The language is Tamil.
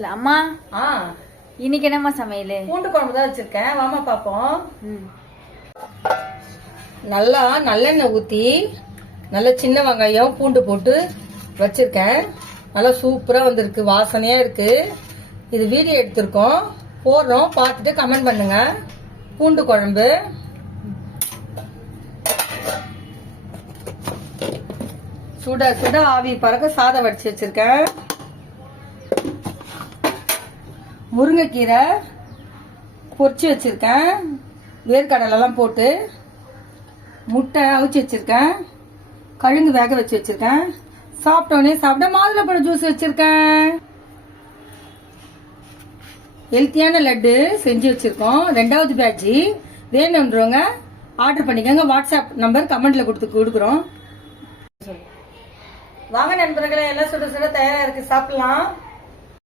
சொல்லு அம்மா. இன்னைக்கு என்னம்மா சமையல்? பூண்டு குழம்பு தான் வச்சிருக்கேன், வாமா பாப்போம். நல்லா நல்லெண்ணெய் ஊத்தி நல்ல சின்ன வெங்காயம் பூண்டு போட்டு வச்சிருக்கேன். நல்லா சூப்பரா வந்திருக்கு, வாசனையா இருக்கு. இது வீடியோ எடுத்திருக்கோம், போடுறோம், பார்த்துட்டு கமெண்ட் பண்ணுங்க. பூண்டு குழம்பு சுட சுட ஆவி பறக்க சாதம் வடிச்சு வச்சிருக்கேன். முருங்கைக்கீரை பொரிச்சு வச்சிருக்கேன், வேர்க்கடலை எல்லாம் போட்டு. முட்டை அவிச்சு வச்சிருக்கேன், கழுங்கு வேக வச்சு வச்சிருக்கேன். சாப்பிட்டோன்னே சாப்பிட மாதுளப்பழம் ஜூஸ் வச்சிருக்கேன். ஹெல்த்தியான லட்டு செஞ்சு வச்சிருக்கோம். 2வது பேட்ச் வேணும்ன்றவங்க ஆர்டர் பண்ணிக்கோங்க. வாட்ஸ்அப் நம்பர் கமெண்ட்ல கொடுக்குறோம். வாங்க நண்பர்களே, எல்லாம் சுட சுட தயாரா இருக்கு, சாப்பிடலாம்.